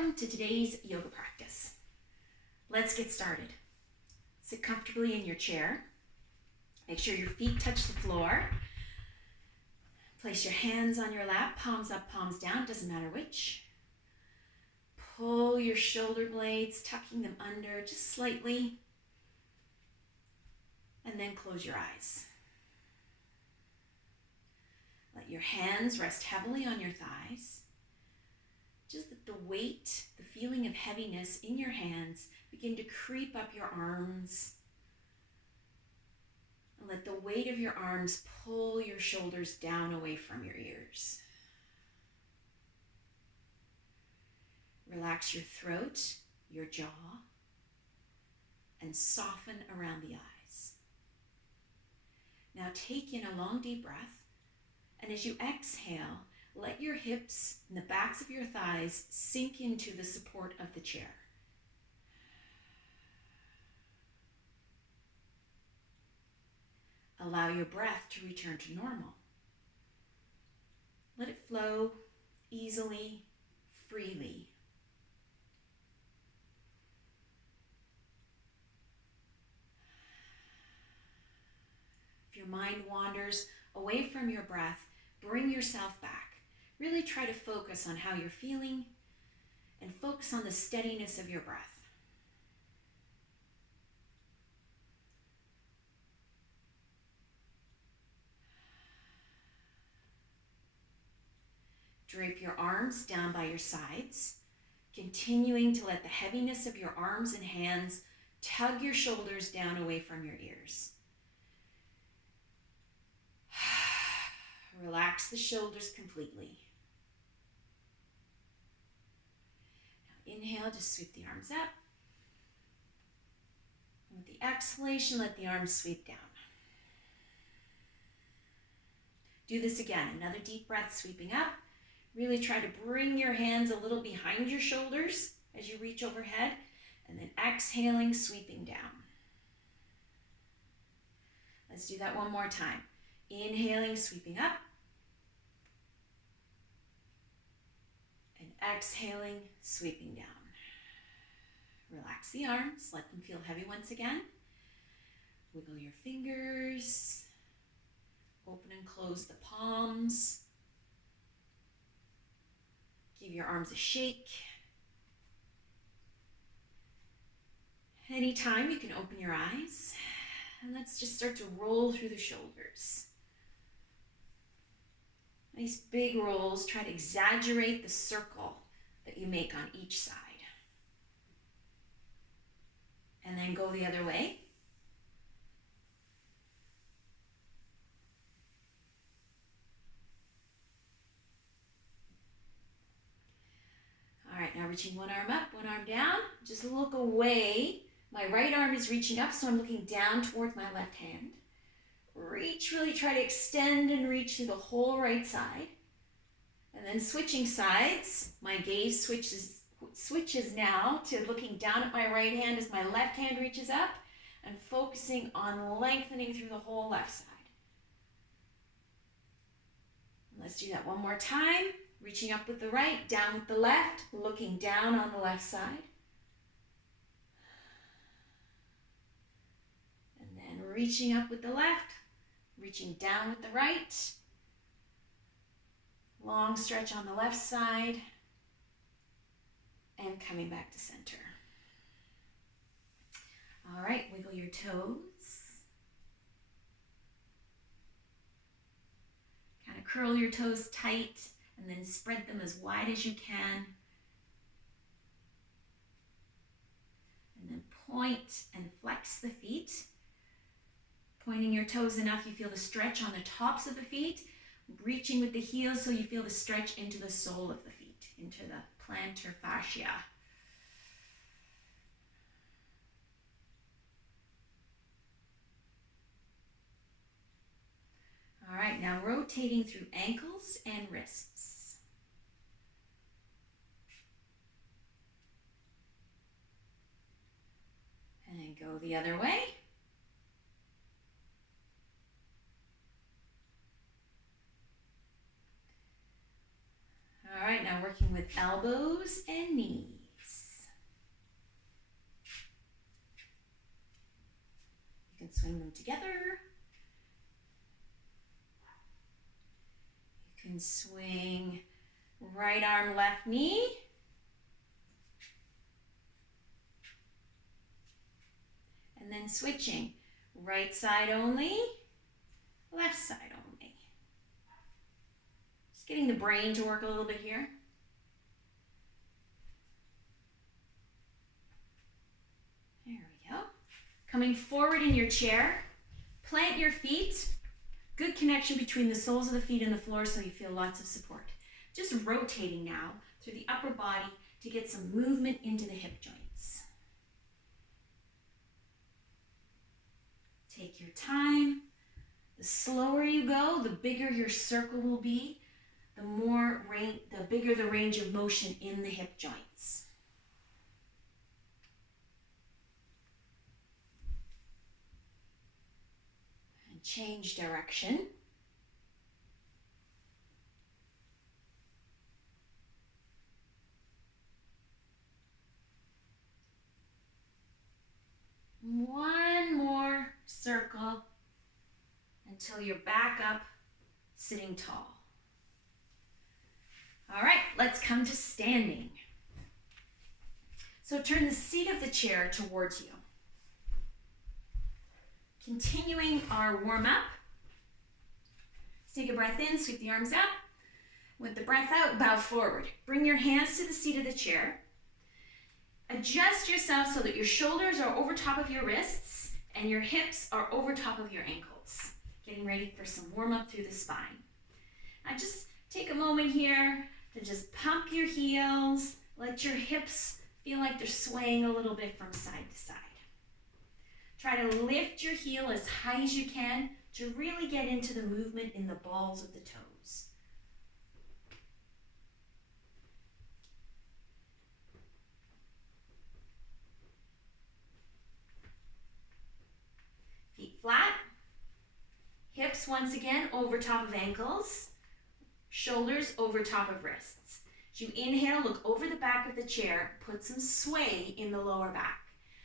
welcome to today's yoga practice. Let's get started. Sit comfortably in your chair. Make sure your feet touch the floor. Place your hands on your lap, palms up, palms down, doesn't matter which. Pull your shoulder blades, tucking them under just slightly. And then close your eyes. Let your hands rest heavily on your thighs. Just let the weight, the feeling of heaviness in your hands begin to creep up your arms. And let the weight of your arms pull your shoulders down away from your ears. Relax your throat, your jaw, and soften around the eyes. Now take in a long deep breath, and as you exhale, let your hips and the backs of your thighs sink into the support of the chair. Allow your breath to return to normal. Let it flow easily, freely. If your mind wanders away from your breath, bring yourself back. Really try to focus on how you're feeling and focus on the steadiness of your breath. Drape your arms down by your sides, continuing to let the heaviness of your arms and hands tug your shoulders down away from your ears. Relax the shoulders completely. Now inhale, just sweep the arms up. And with the exhalation, let the arms sweep down. Do this again, another deep breath sweeping up. Really try to bring your hands a little behind your shoulders as you reach overhead, and then exhaling, sweeping down. Let's do that one more time. Inhaling, sweeping up. And exhaling, sweeping down. Relax the arms, let them feel heavy once again. Wiggle your fingers. Open and close the palms. Give your arms a shake. Anytime you can open your eyes. And let's just start to roll through the shoulders. Nice big rolls. Try to exaggerate the circle that you make on each side. And then go the other way. All right, now reaching one arm up, one arm down. Just look away. My right arm is reaching up, so I'm looking down towards my left hand. Reach, really try to extend and reach through the whole right side. And then switching sides, my gaze switches now to looking down at my right hand as my left hand reaches up and focusing on lengthening through the whole left side. Let's do that one more time. Reaching up with the right, down with the left, looking down on the left side. And then reaching up with the left, reaching down with the right. Long stretch on the left side. And coming back to center. All right, wiggle your toes. Kind of curl your toes tight and then spread them as wide as you can. And then point and flex the feet. Pointing your toes enough you feel the stretch on the tops of the feet. Reaching with the heels so you feel the stretch into the sole of the feet, into the plantar fascia. All right, now rotating through ankles and wrists. And go the other way. All right, now now working with elbows and knees. You can swing them together. You can swing right arm, left knee. And then switching, right side only, left side only. Just getting the brain to work a little bit here. There we go. Coming forward in your chair, plant your feet. Good connection between the soles of the feet and the floor so you feel lots of support. Just rotating now through the upper body to get some movement into the hip joints. Take your time. The slower you go, the bigger your circle will be, the bigger the range of motion in the hip joints. And change direction. One more circle until you're back up, sitting tall. All right, let's come to standing. So turn the seat of the chair towards you. Continuing our warm-up. Take a breath in, sweep the arms out. With the breath out, bow forward. Bring your hands to the seat of the chair. Adjust yourself so that your shoulders are over top of your wrists and your hips are over top of your ankles. Getting ready for some warm-up through the spine. Now just take a moment here to just pump your heels. Let your hips feel like they're swaying a little bit from side to side. Try to lift your heel as high as you can to really get into the movement in the balls of the toes. Feet flat. Hips once again over top of ankles. Shoulders over top of wrists. As you inhale, look over the back of the chair. Put some sway in the lower back.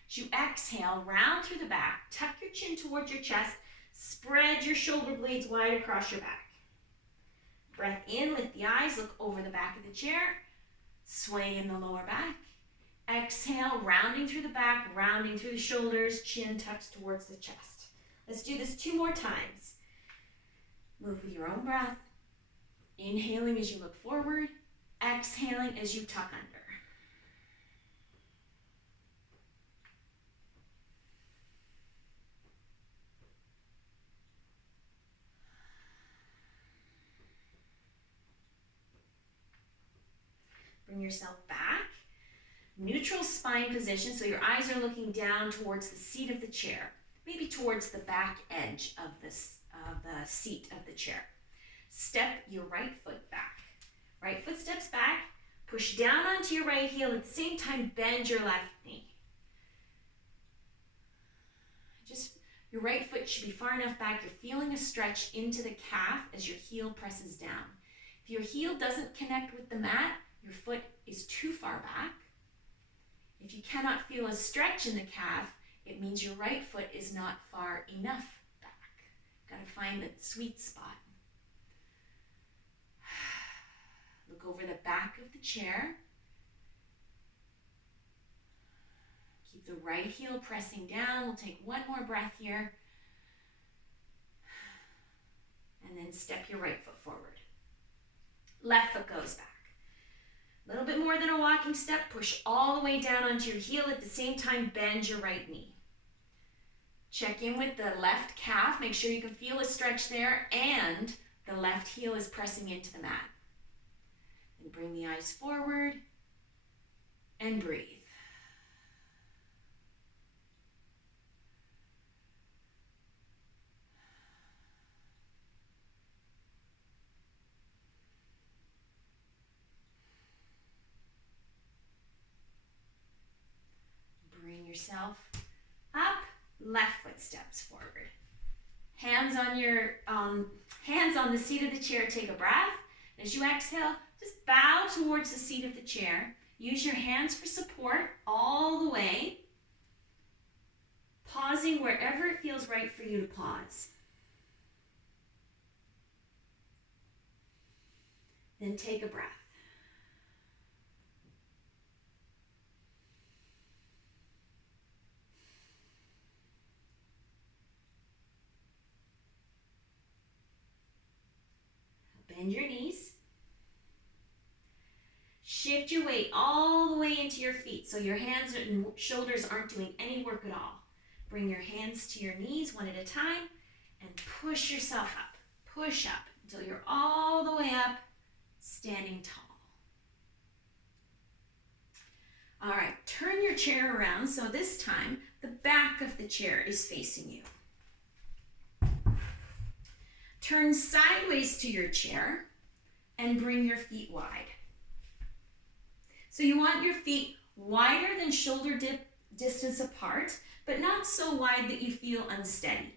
As you exhale, round through the back. Tuck your chin towards your chest. Spread your shoulder blades wide across your back. Breath in, lift the eyes, look over the back of the chair. Sway in the lower back. Exhale, rounding through the back, rounding through the shoulders, chin tucks towards the chest. Let's do this 2 more times. Move with your own breath. Inhaling as you look forward. Exhaling as you tuck under. Bring yourself back. Neutral spine position, so your eyes are looking down towards the seat of the chair, maybe towards the back edge of the seat of the chair. Step your right foot back. Right foot steps back. Push down onto your right heel. At the same time, bend your left knee. Your right foot should be far enough back. You're feeling a stretch into the calf as your heel presses down. If your heel doesn't connect with the mat, your foot is too far back. If you cannot feel a stretch in the calf, it means your right foot is not far enough back. Got to find the sweet spot. Look over the back of the chair. Keep the right heel pressing down. We'll take one more breath here. And then step your right foot forward. Left foot goes back. A little bit more than a walking step. Push all the way down onto your heel. At the same time, bend your right knee. Check in with the left calf. Make sure you can feel a stretch there, and the left heel is pressing into the mat. Then bring the eyes forward and breathe. Bring yourself up. Left foot steps forward. Hands on the seat of the chair. Take a breath. As you exhale, just bow towards the seat of the chair. Use your hands for support all the way, pausing wherever it feels right for you to pause. Then take a breath. Bend your knees. Shift your weight all the way into your feet so your hands and shoulders aren't doing any work at all. Bring your hands to your knees one at a time and push yourself up. Push up until you're all the way up, standing tall. All right, turn your chair around so this time the back of the chair is facing you. Turn sideways to your chair and bring your feet wide. So you want your feet wider than shoulder distance apart, but not so wide that you feel unsteady.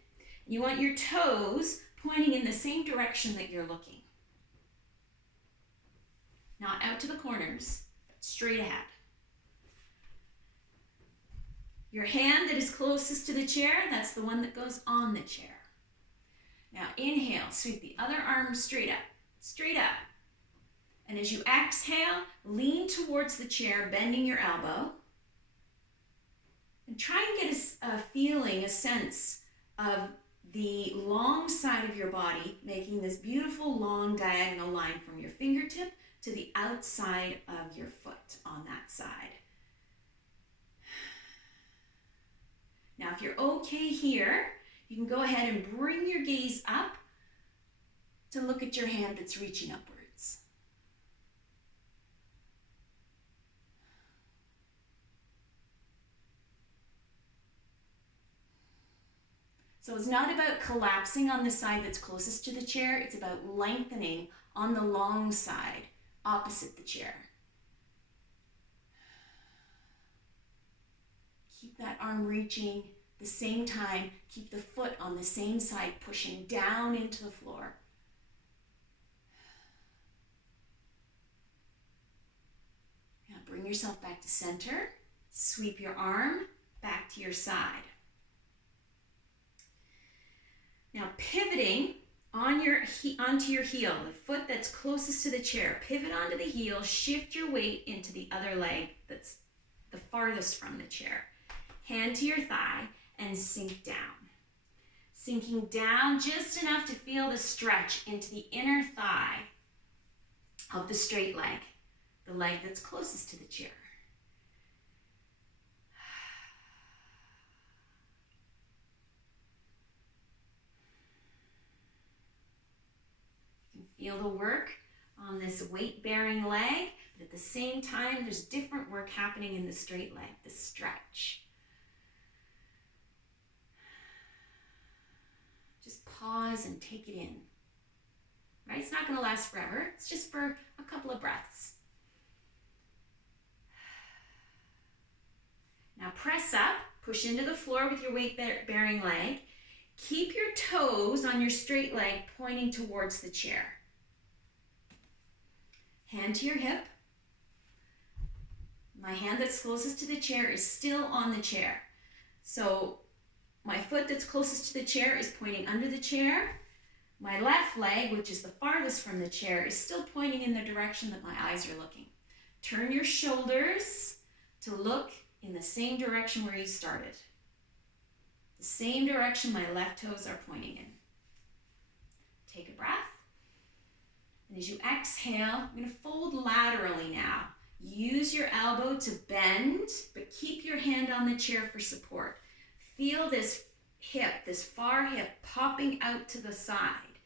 You want your toes pointing in the same direction that you're looking. Not out to the corners, but straight ahead. Your hand that is closest to the chair, that's the one that goes on the chair. Now inhale, sweep the other arm straight up, straight up. And as you exhale, lean towards the chair, bending your elbow. And try and get a feeling, a sense of the long side of your body, making this beautiful long diagonal line from your fingertip to the outside of your foot on that side. Now, if you're okay here, you can go ahead and bring your gaze up to look at your hand that's reaching upwards. So it's not about collapsing on the side that's closest to the chair, it's about lengthening on the long side opposite the chair. Keep that arm reaching. At the same time, keep the foot on the same side, pushing down into the floor. Now bring yourself back to center. Sweep your arm back to your side. Now pivoting onto your heel, the foot that's closest to the chair, pivot onto the heel, shift your weight into the other leg that's the farthest from the chair. Hand to your thigh and sink down. Sinking down just enough to feel the stretch into the inner thigh of the straight leg, the leg that's closest to the chair. You can feel the work on this weight-bearing leg, but at the same time, there's different work happening in the straight leg, the stretch. Just pause and take it in. Right? It's not going to last forever. It's just for a couple of breaths. Now press up, push into the floor with your weight-bearing leg. Keep your toes on your straight leg pointing towards the chair. Hand to your hip. My hand that's closest to the chair is still on the chair. So my foot that's closest to the chair is pointing under the chair. My left leg, which is the farthest from the chair, is still pointing in the direction that my eyes are looking. Turn your shoulders to look in the same direction where you started. The same direction my left toes are pointing in. Take a breath. And as you exhale, I'm going to fold laterally now. Use your elbow to bend, but keep your hand on the chair for support. Feel this hip, this far hip popping out to the side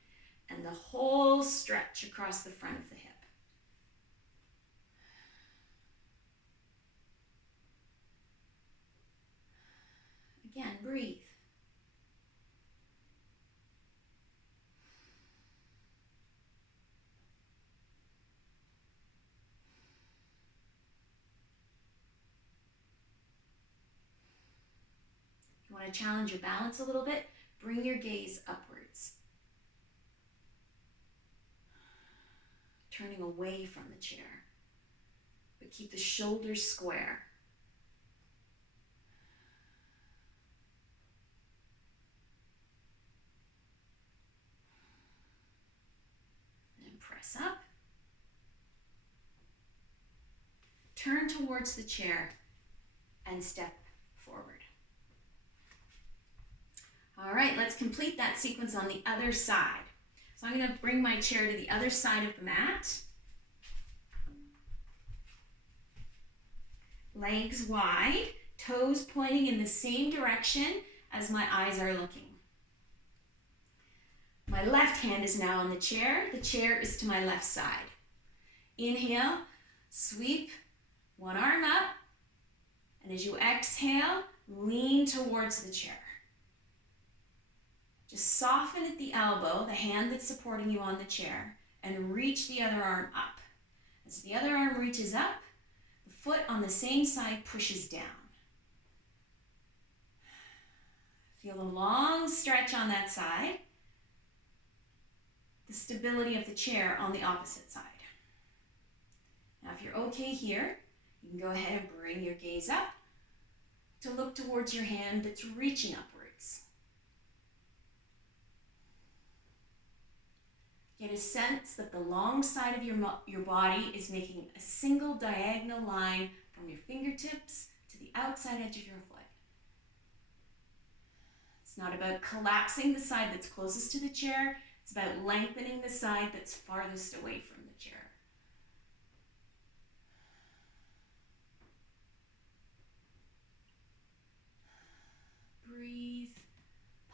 and the whole stretch across the front of the hip. Again, breathe. You want to challenge your balance a little bit? Bring your gaze upwards. turning away from the chair. But keep the shoulders square. And press up. Turn towards the chair and step forward. All right, let's complete that sequence on the other side. So I'm going to bring my chair to the other side of the mat. Legs wide, toes pointing in the same direction as my eyes are looking. My left hand is now on the chair. The chair is to my left side. Inhale, sweep one arm up, and as you exhale, lean towards the chair. Just soften at the elbow, the hand that's supporting you on the chair, and reach the other arm up. As the other arm reaches up, the foot on the same side pushes down. Feel the long stretch on that side, the stability of the chair on the opposite side. Now, if you're okay here, you can go ahead and bring your gaze up to look towards your hand that's reaching upwards. Get a sense that the long side of your body is making a single diagonal line from your fingertips to the outside edge of your foot. It's not about collapsing the side that's closest to the chair. It's about lengthening the side that's farthest away from the chair. Breathe,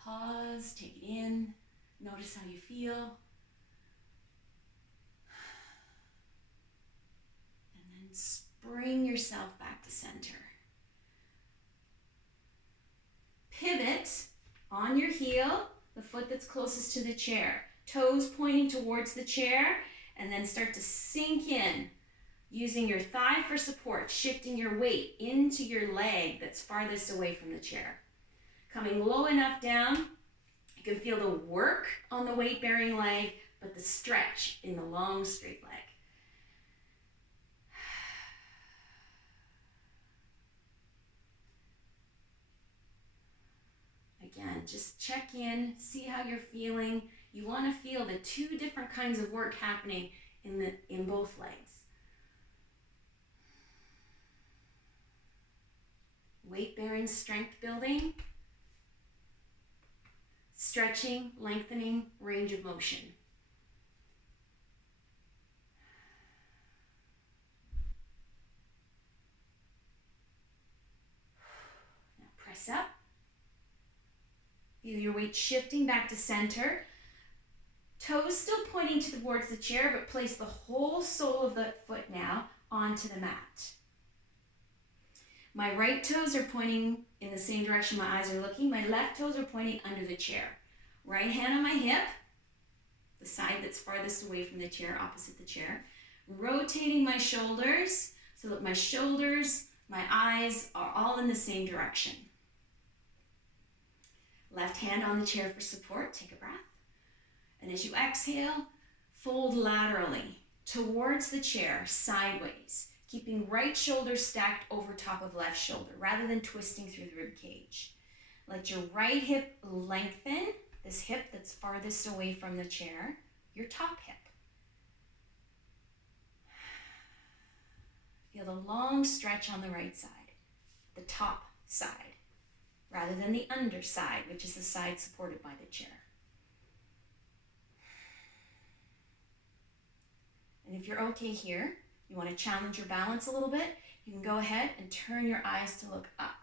pause, take it in, notice how you feel. And then spring yourself back to center. Pivot on your heel, the foot that's closest to the chair. Toes pointing towards the chair, and then start to sink in, using your thigh for support, shifting your weight into your leg that's farthest away from the chair. Coming low enough down, you can feel the work on the weight-bearing leg, but the stretch in the long, straight leg. Again, just check in, see how you're feeling. You want to feel the two different kinds of work happening in both legs. Weight-bearing, strength building. Stretching, lengthening, range of motion. Now press up. Feel your weight shifting back to center. Toes still pointing towards the chair, but place the whole sole of the foot now onto the mat. My right toes are pointing in the same direction my eyes are looking. My left toes are pointing under the chair. Right hand on my hip, the side that's farthest away from the chair, opposite the chair. Rotating my shoulders so that my shoulders, my eyes are all in the same direction. Left hand on the chair for support. Take a breath. And as you exhale, fold laterally towards the chair, sideways, keeping right shoulder stacked over top of left shoulder rather than twisting through the rib cage. Let your right hip lengthen, this hip that's farthest away from the chair, your top hip. Feel the long stretch on the right side, the top side, rather than the underside, which is the side supported by the chair. And if you're okay here, you want to challenge your balance a little bit, you can go ahead and turn your eyes to look up.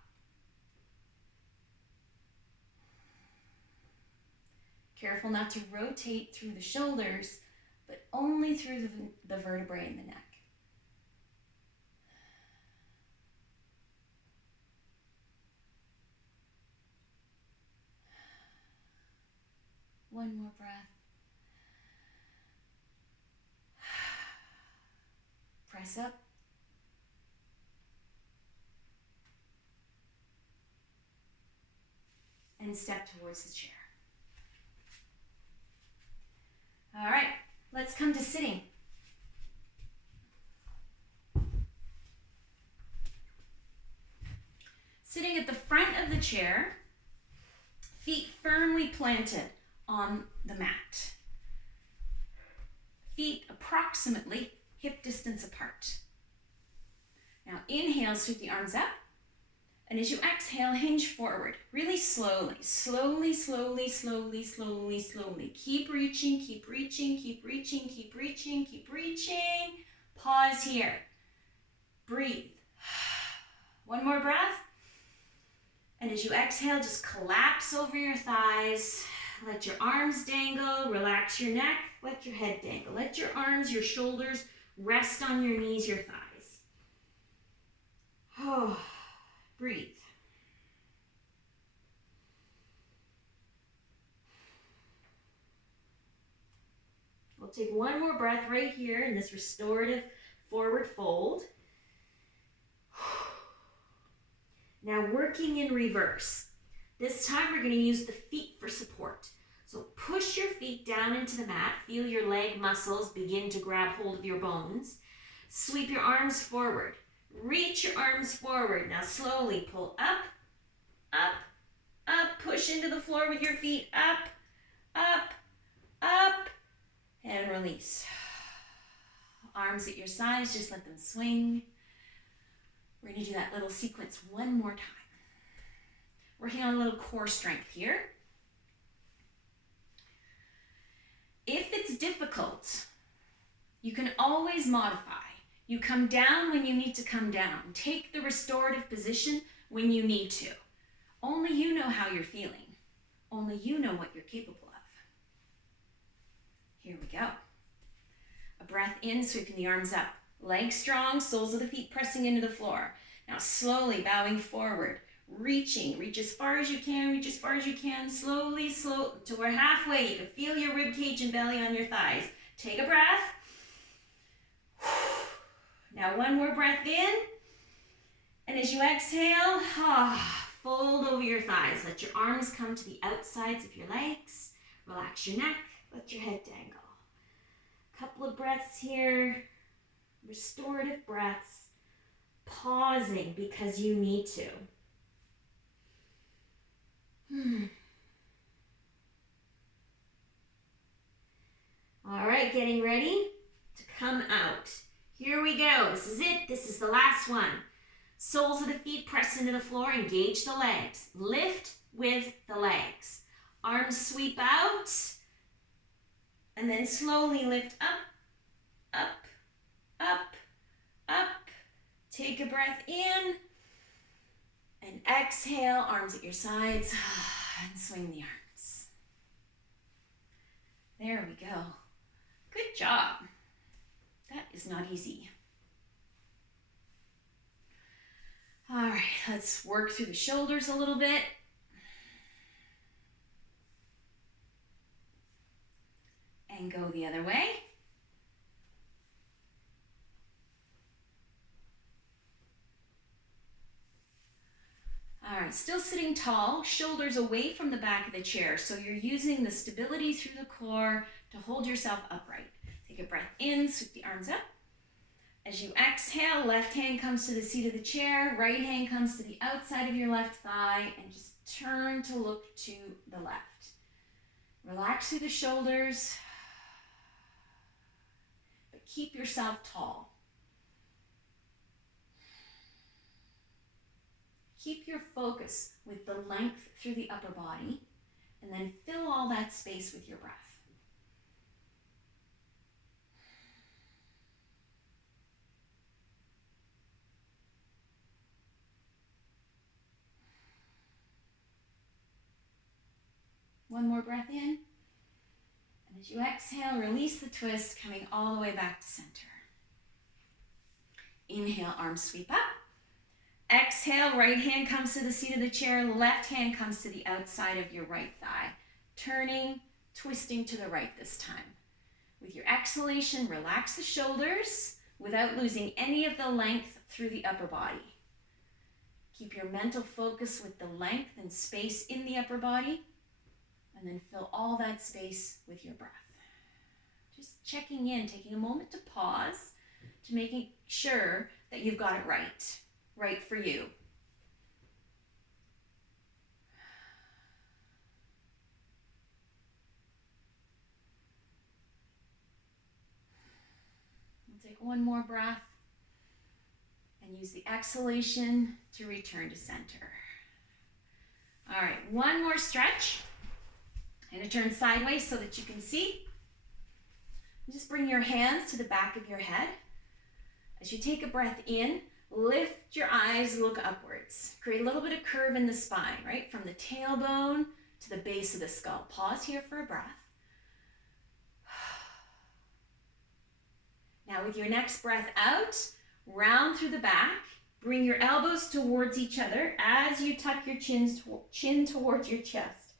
Careful not to rotate through the shoulders, but only through the vertebrae in the neck. One more breath. Press up. And step towards the chair. All right, let's come to sitting. Sitting at the front of the chair, feet firmly planted on the mat. Feet approximately hip distance apart. Now inhale, sweep the arms up. And as you exhale, hinge forward, really slowly, slowly, slowly, slowly, slowly, slowly. Keep reaching, keep reaching, keep reaching, keep reaching, keep reaching. Pause here. Breathe. One more breath. And as you exhale, just collapse over your thighs. Let your arms dangle, relax your neck, let your head dangle. Let your arms, your shoulders rest on your knees, your thighs. Oh. Breathe. We'll take one more breath right here in this restorative forward fold. Now working in reverse. This time we're going to use the feet for support. So push your feet down into the mat. Feel your leg muscles begin to grab hold of your bones. Sweep your arms forward. Reach your arms forward. Now slowly pull up, up, up. Push into the floor with your feet. Up, up, up. And release. Arms at your sides, just let them swing. We're going to do that little sequence one more time. Working on a little core strength here. If it's difficult, you can always modify. You come down when you need to come down. Take the restorative position when you need to. Only you know how you're feeling. Only you know what you're capable of. Here we go. A breath in, sweeping the arms up. Legs strong, soles of the feet pressing into the floor. Now slowly bowing forward, reaching. Reach as far as you can, reach as far as you can. Slowly, slow, till we're halfway. You can feel your rib cage and belly on your thighs. Take a breath. Now one more breath in. And as you exhale, fold over your thighs. Let your arms come to the outsides of your legs. Relax your neck. Let your head dangle. Couple of breaths here. Restorative breaths. Pausing because you need to. All right, getting ready to come out. Here we go. This is it. This is the last one. Soles of the feet press into the floor. Engage the legs. Lift with the legs. Arms sweep out. And then slowly lift up, up, up, up. Take a breath in. And exhale, arms at your sides. And swing the arms. There we go. Good job. That is not easy. All right, let's work through the shoulders a little bit. And go the other way. All right, still sitting tall, shoulders away from the back of the chair. So you're using the stability through the core to hold yourself upright. Take a breath in, sweep the arms up. As you exhale, left hand comes to the seat of the chair, right hand comes to the outside of your left thigh, and just turn to look to the left. Relax through the shoulders, but keep yourself tall. Keep your focus with the length through the upper body, and then fill all that space with your breath. One more breath in. And as you exhale, release the twist, coming all the way back to center. Inhale, arms sweep up. Exhale, right hand comes to the seat of the chair, left hand comes to the outside of your right thigh. Turning, twisting to the right this time. With your exhalation, relax the shoulders without losing any of the length through the upper body. Keep your mental focus with the length and space in the upper body, and then fill all that space with your breath. Just checking in, taking a moment to pause, to making sure that you've got it right for you. We'll take one more breath and use the exhalation to return to center. All right, one more stretch. I'm going to turn sideways so that you can see. Just bring your hands to the back of your head. As you take a breath in, lift your eyes, look upwards. Create a little bit of curve in the spine, right? From the tailbone to the base of the skull. Pause here for a breath. Now with your next breath out, round through the back. Bring your elbows towards each other as you tuck your chin towards your chest.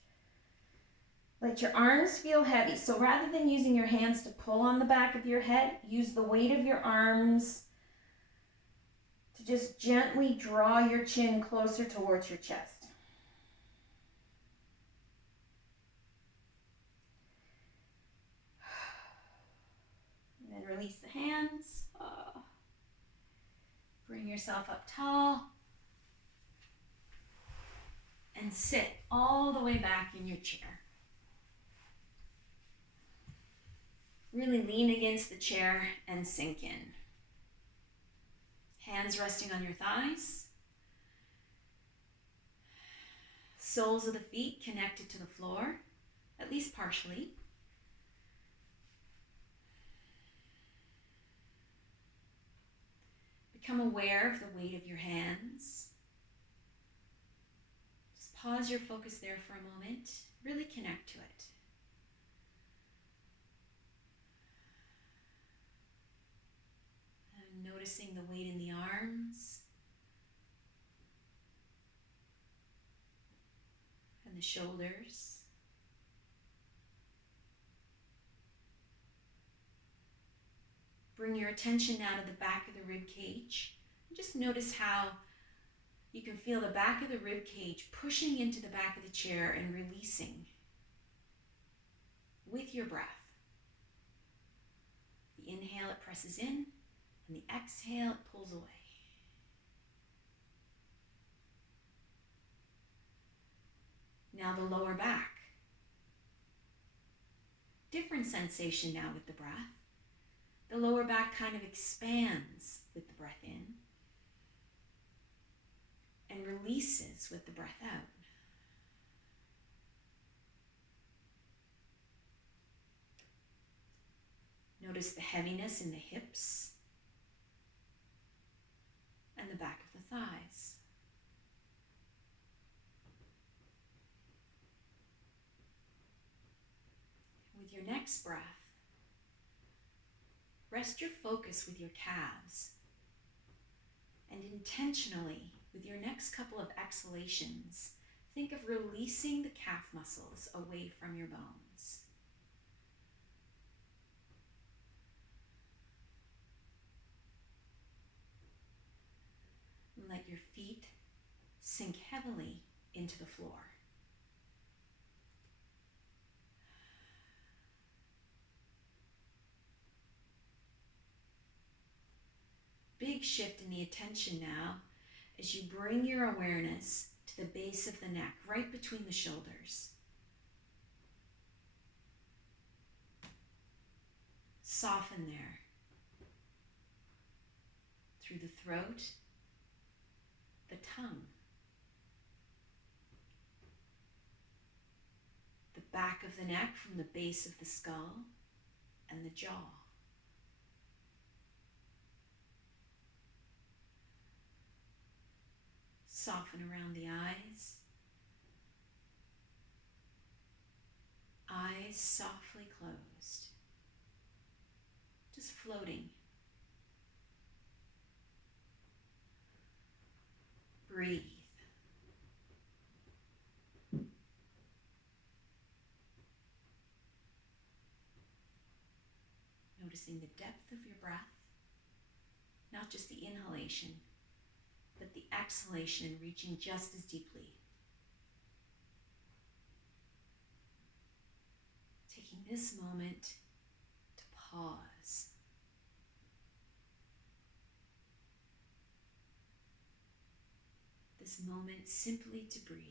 Let your arms feel heavy. So rather than using your hands to pull on the back of your head, use the weight of your arms to just gently draw your chin closer towards your chest. And then release the hands. Bring yourself up tall. And sit all the way back in your chair. Really lean against the chair and sink in. Hands resting on your thighs. Soles of the feet connected to the floor, at least partially. Become aware of the weight of your hands. Just pause your focus there for a moment. Really connect to it. And noticing the weight in the arms and the shoulders. Bring your attention now to the back of the rib cage. And just notice how you can feel the back of the rib cage pushing into the back of the chair and releasing with your breath. The inhale, it presses in, and the exhale, it pulls away. Now the lower back. Different sensation now with the breath. The lower back kind of expands with the breath in and releases with the breath out. Notice the heaviness in the hips and the back of the thighs. With your next breath, rest your focus with your calves and intentionally, with your next couple of exhalations, think of releasing the calf muscles away from your bones. And let your feet sink heavily into the floor. Big shift in the attention now as you bring your awareness to the base of the neck, right between the shoulders. Soften there through the throat, the tongue, the back of the neck from the base of the skull, and the jaw. Soften around the eyes. Eyes softly closed. Just floating. Breathe. Noticing the depth of your breath, not just the inhalation, but the exhalation reaching just as deeply. Taking this moment to pause. This moment simply to breathe.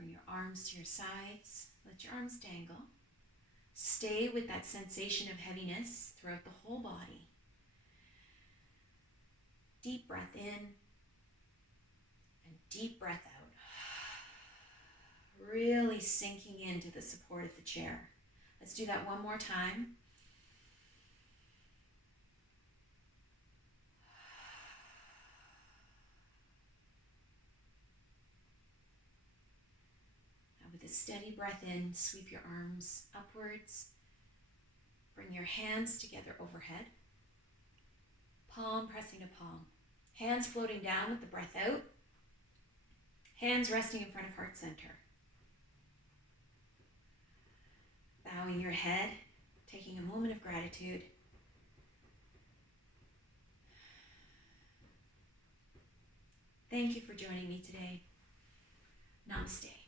Bring your arms to your sides. Let your arms dangle. Stay with that sensation of heaviness throughout the whole body. Deep breath in and deep breath out. Really sinking into the support of the chair. Let's do that one more time. Now with a steady breath in, sweep your arms upwards. Bring your hands together overhead. Palm pressing to palm. Hands floating down with the breath out. Hands resting in front of heart center. Bowing your head, taking a moment of gratitude. Thank you for joining me today. Namaste.